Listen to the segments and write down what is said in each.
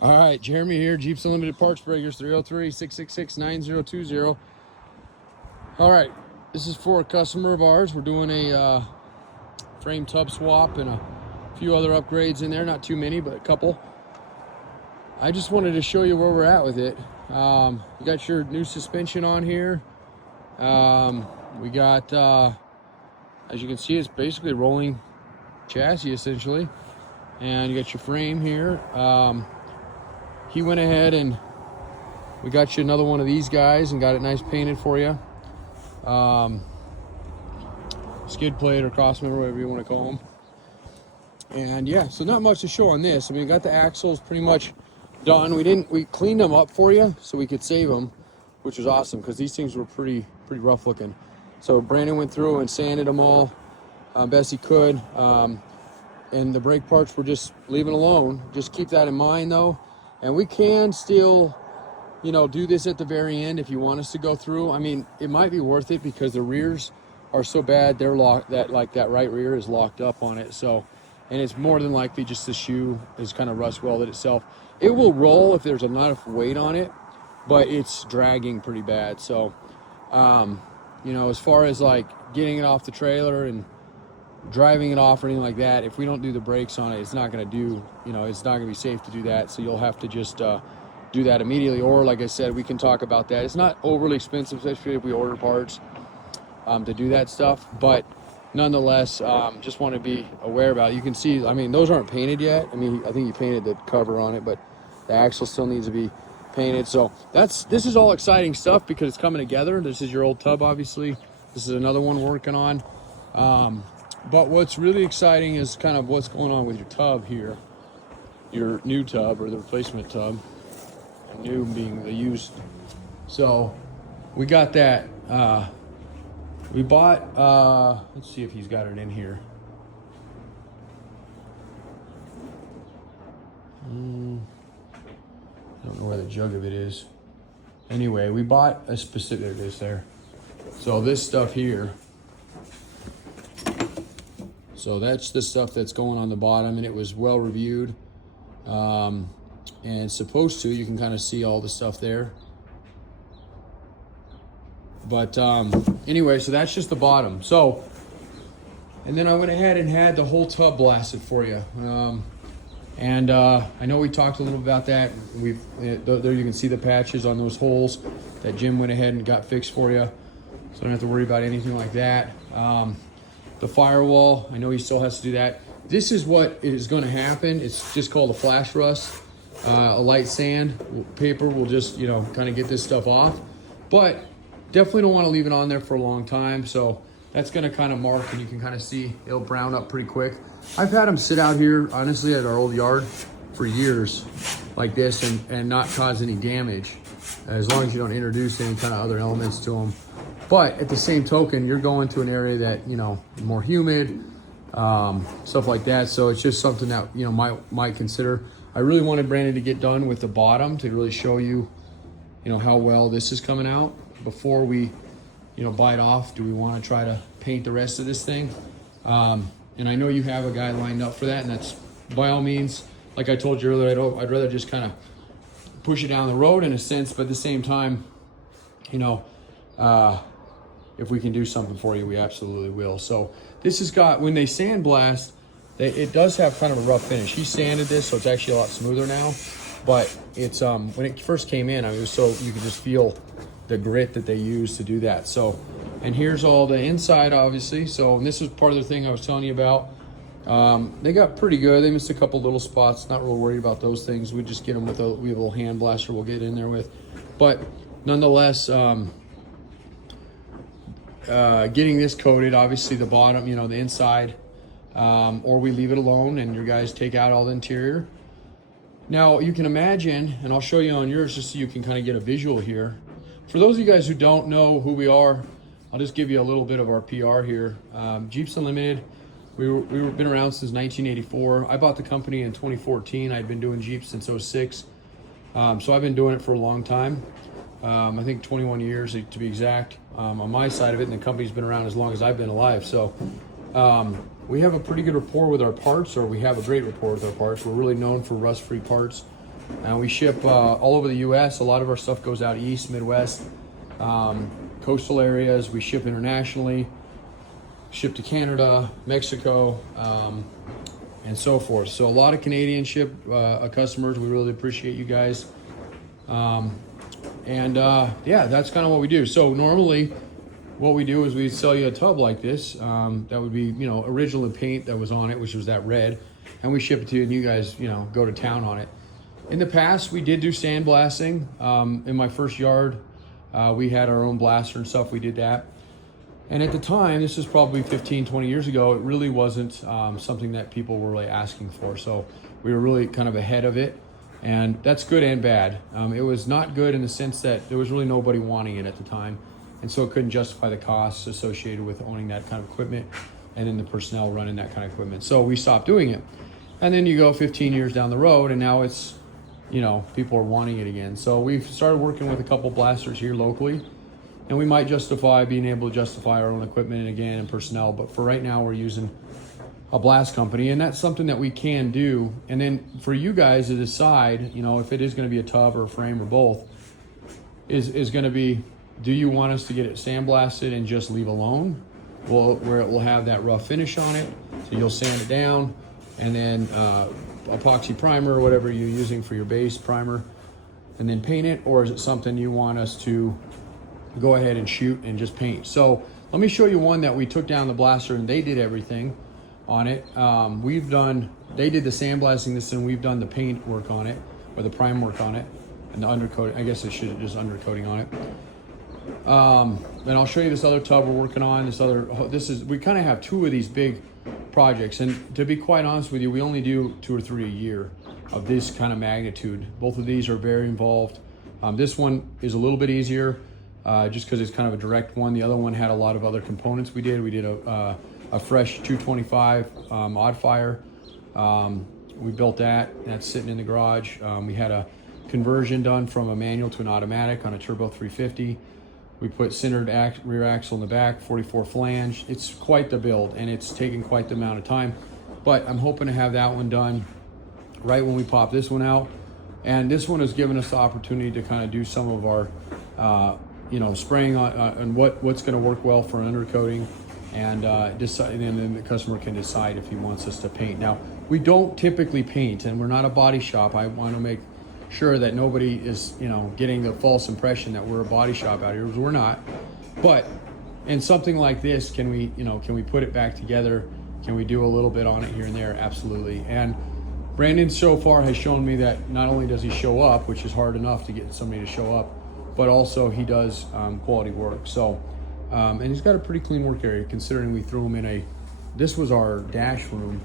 All right, Jeremy here, Jeeps Unlimited Parts Breakers, 303-666-9020. All right, this is for a customer of ours. We're doing a frame tub swap and a few other upgrades in there. Not too many, but a couple. I just wanted to show you where we're at with it. You got your new suspension on here. We got, as you can see, it's basically a rolling chassis essentially. And you got your frame here. He went ahead and we got you another one of these guys and got it nice painted for you. Skid plate or cross member, whatever you want to call them. And yeah, so not much to show on this. I mean, we got the axles pretty much done. We cleaned them up for you so we could save them, which was awesome because these things were pretty rough looking. So Brandon went through and sanded them all best he could. And the brake parts we're just leaving alone. Just keep that in mind though. And we can still, you know, do this at the very end if you want us to go through. I mean, it might be worth it because the rears are so bad. They're locked, that right rear is locked up on it. So, and it's more than likely just the shoe is kind of rust welded itself. It will roll if there's enough weight on it, but it's dragging pretty bad. So, you know, as far as like getting it off the trailer and driving it off or anything like that, if we don't do the brakes on it, it's not going to do, you know, it's not going to be safe to do that. So you'll have to just do that immediately. Or like I said, we can talk about that. It's not overly expensive, especially if we order parts to do that stuff. But nonetheless, just want to be aware about it. You can see, I mean, those aren't painted yet. I mean, I think he painted the cover on it, but the axle still needs to be painted. So this is all exciting stuff because it's coming together. This is your old tub, obviously. This is another one we're working on. But what's really exciting is kind of what's going on with your tub here, your new tub or the replacement tub, and new being the used. So we got that. We bought, let's see if he's got it in here. I don't know where the jug of it is. Anyway, we bought a specific, there it is there. So this stuff here, so that's the stuff that's going on the bottom, and it was well reviewed. And it's supposed to, you can kind of see all the stuff there. But anyway, so that's just the bottom. So, and then I went ahead and had the whole tub blasted for you. And I know we talked a little about that. There you can see the patches on those holes that Jim went ahead and got fixed for you. So I don't have to worry about anything like that. The firewall, I know he still has to do that. This is what is going to happen. It's just called a flash rust. A light sand paper will just, you know, kind of get this stuff off. But definitely don't want to leave it on there for a long time. So that's going to kind of mark, and you can kind of see it'll brown up pretty quick. I've had them sit out here, honestly, at our old yard for years like this and not cause any damage, as long as you don't introduce any kind of other elements to them. But at the same token, you're going to an area that, you know, more humid, stuff like that. So it's just something that, you know, might consider. I really wanted Brandon to get done with the bottom to really show you, you know, how well this is coming out before we, you know, bite off. Do we want to try to paint the rest of this thing? And I know you have a guy lined up for that, and that's by all means, like I told you earlier, I'd rather just kind of push it down the road in a sense, but at the same time, you know, if we can do something for you, we absolutely will. So this has got, when they sandblast, it does have kind of a rough finish. He sanded this, so it's actually a lot smoother now. But it's when it first came in, I mean, it was so you could just feel the grit that they use to do that. So, and here's all the inside, obviously. So, and this is part of the thing I was telling you about. They got pretty good. They missed a couple little spots. Not real worried about those things. We just get them with we have a little hand blaster we'll get in there with. But nonetheless, getting this coated, obviously the bottom, you know, the inside, or we leave it alone and your guys take out all the interior. Now you can imagine, and I'll show you on yours just so you can kind of get a visual here. For those of you guys who don't know who we are, I'll just give you a little bit of our PR here. Jeeps Unlimited, we've been around since 1984. I bought the company in 2014. I'd been doing Jeeps since 06. So I've been doing it for a long time. I think 21 years to be exact, on my side of it, and the company's been around as long as I've been alive. So we have a pretty good rapport with our parts, or we have a great rapport with our parts. We're really known for rust-free parts. We ship all over the U.S. A lot of our stuff goes out east, Midwest, coastal areas. We ship internationally, ship to Canada, Mexico, and so forth. So a lot of Canadian customers. We really appreciate you guys. Yeah, that's kind of what we do. So normally what we do is we sell you a tub like this. That would be, you know, original paint that was on it, which was that red, and we ship it to you and you guys, you know, go to town on it. In the past, we did do sandblasting. In my first yard, we had our own blaster and stuff. We did that. And at the time, this is probably 15, 20 years ago, it really wasn't something that people were really asking for. So we were really kind of ahead of it. And that's good and bad. It was not good in the sense that there was really nobody wanting it at the time. And so it couldn't justify the costs associated with owning that kind of equipment and then the personnel running that kind of equipment. So we stopped doing it. And then you go 15 years down the road and now it's, you know, people are wanting it again. So we've started working with a couple blasters here locally, and we might justify being able to justify our own equipment again and personnel. But for right now, we're using a blast company, and that's something that we can do. And then for you guys to decide, you know, if it is going to be a tub or a frame or both, is going to be, do you want us to get it sandblasted and just leave alone? Well, where it will have that rough finish on it, so you'll sand it down, and then epoxy primer or whatever you're using for your base primer, and then paint it? Or is it something you want us to go ahead and shoot and just paint? So let me show you one that we took down the blaster and they did everything on it. They did the sandblasting this, and we've done the paint work on it, or the prime work on it, and the undercoat. I guess it should have just undercoating on it. And I'll show you this other tub we're working on. We kind of have two of these big projects, and to be quite honest with you, we only do 2 or 3 a year of this kind of magnitude. Both of these are very involved. This one is a little bit easier, just because it's kind of a direct one. The other one had a lot of other components. We did a fresh 225 odd fire. We built that. That's sitting in the garage. We had a conversion done from a manual to an automatic on a turbo 350. We put centered rear axle in the back, 44 flange. It's quite the build, and it's taken quite the amount of time. But I'm hoping to have that one done right when we pop this one out. And this one has given us the opportunity to kind of do some of our, spraying on what's going to work well for undercoating, and decide, and then the customer can decide if he wants us to paint. Now, we don't typically paint, and we're not a body shop. I want to make sure that nobody is, getting the false impression that we're a body shop out here, because we're not. But in something like this, can we put it back together? Can we do a little bit on it here and there? Absolutely. And Brandon so far has shown me that not only does he show up, which is hard enough to get somebody to show up, but also he does quality work. So, and he's got a pretty clean work area, considering we threw him in this was our dash room.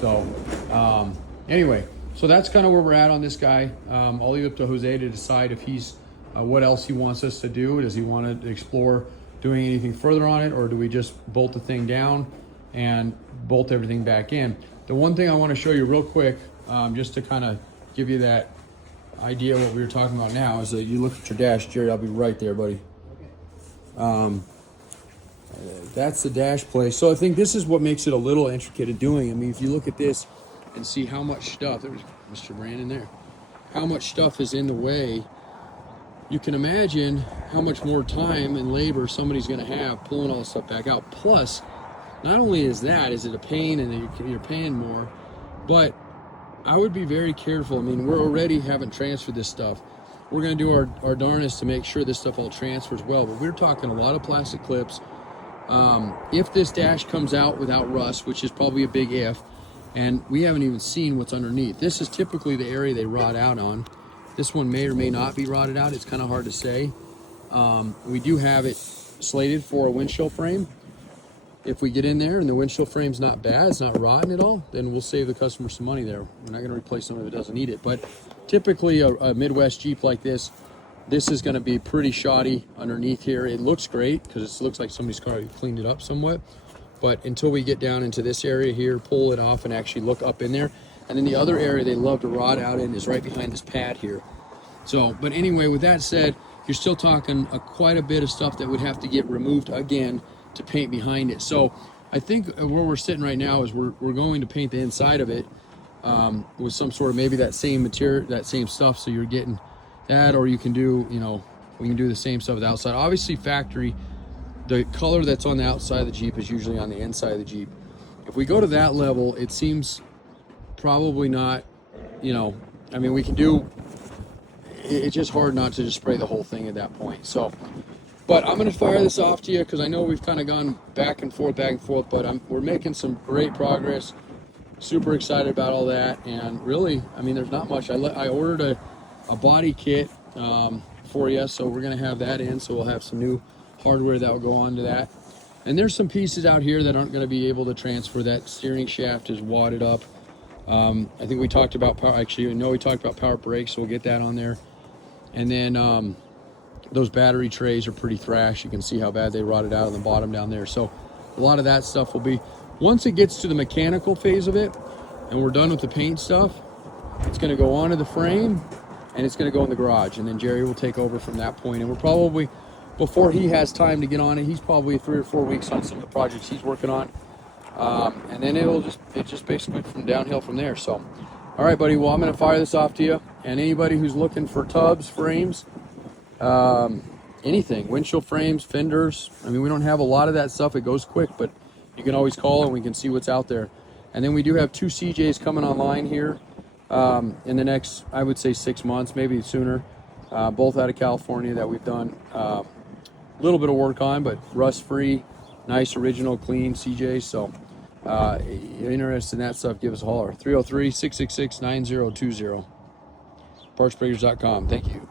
So anyway, so that's kind of where we're at on this guy. I'll leave it up to Jose to decide if he's, what else he wants us to do. Does he want to explore doing anything further on it, or do we just bolt the thing down and bolt everything back in? The one thing I want to show you real quick, just to kind of give you that idea of what we were talking about now, is that you look at your dash, Jerry. I'll be right there, buddy. That's the dash play. So I think this is what makes it a little intricate of doing. I mean, if you look at this and see how much stuff, there's Mr. Brandon there, how much stuff is in the way, you can imagine how much more time and labor somebody's going to have pulling all this stuff back out. Plus, not only is it a pain and you're paying more, but I would be very careful. I mean, we're already haven't transferred this stuff. We're going to do our darnest to make sure this stuff all transfers well, but we're talking a lot of plastic clips. If this dash comes out without rust, which is probably a big if, and we haven't even seen what's underneath. This is typically the area they rot out on. This one may or may not be rotted out. It's kind of hard to say. We do have it slated for a windshield frame. If we get in there and the windshield frame's not bad, it's not rotten at all, then we'll save the customer some money there. We're not going to replace somebody that doesn't need it. But typically a Midwest Jeep like this is going to be pretty shoddy underneath here. It looks great because it looks like somebody's cleaned it up somewhat. But until we get down into this area here, pull it off and actually look up in there. And then the other area they love to rot out in is right behind this pad here. So, but anyway, with that said, you're still talking quite a bit of stuff that would have to get removed again to paint behind it. So I think where we're sitting right now is we're going to paint the inside of it. with some sort of maybe that same material, that same stuff. So you're getting that, or you can do, you know, we can do the same stuff with the outside. Obviously factory, the color that's on the outside of the Jeep is usually on the inside of the Jeep. If we go to that level, it seems probably not, you know, I mean, we can do, it's just hard not to just spray the whole thing at that point. So, but I'm going to fire this off to you because I know we've kind of gone back and forth, but we're making some great progress. Super excited about all that. And really, I mean, there's not much. I ordered a body kit for you, so we're going to have that in. So we'll have some new hardware that will go onto that. And there's some pieces out here that aren't going to be able to transfer. That steering shaft is wadded up. I think we talked about power. Actually, I know we talked about power brakes, so we'll get that on there. And then those battery trays are pretty thrash. You can see how bad they rotted out on the bottom down there. So a lot of that stuff will be, once it gets to the mechanical phase of it and we're done with the paint stuff, it's going to go onto the frame and it's going to go in the garage. And then Jerry will take over from that point. And we're probably, before he has time to get on it, he's probably 3 or 4 weeks on some of the projects he's working on. And then it's just basically from downhill from there. So, all right, buddy. Well, I'm going to fire this off to you. And anybody who's looking for tubs, frames, anything, windshield frames, fenders. I mean, we don't have a lot of that stuff. It goes quick, but you can always call and we can see what's out there. And then we do have 2 CJs coming online here in the next, I would say, 6 months, maybe sooner. Both out of California that we've done a little bit of work on, but rust-free, nice, original, clean CJs. So you're interested in that stuff, give us a holler. 303-666-9020. PartsBreakers.com. Thank you.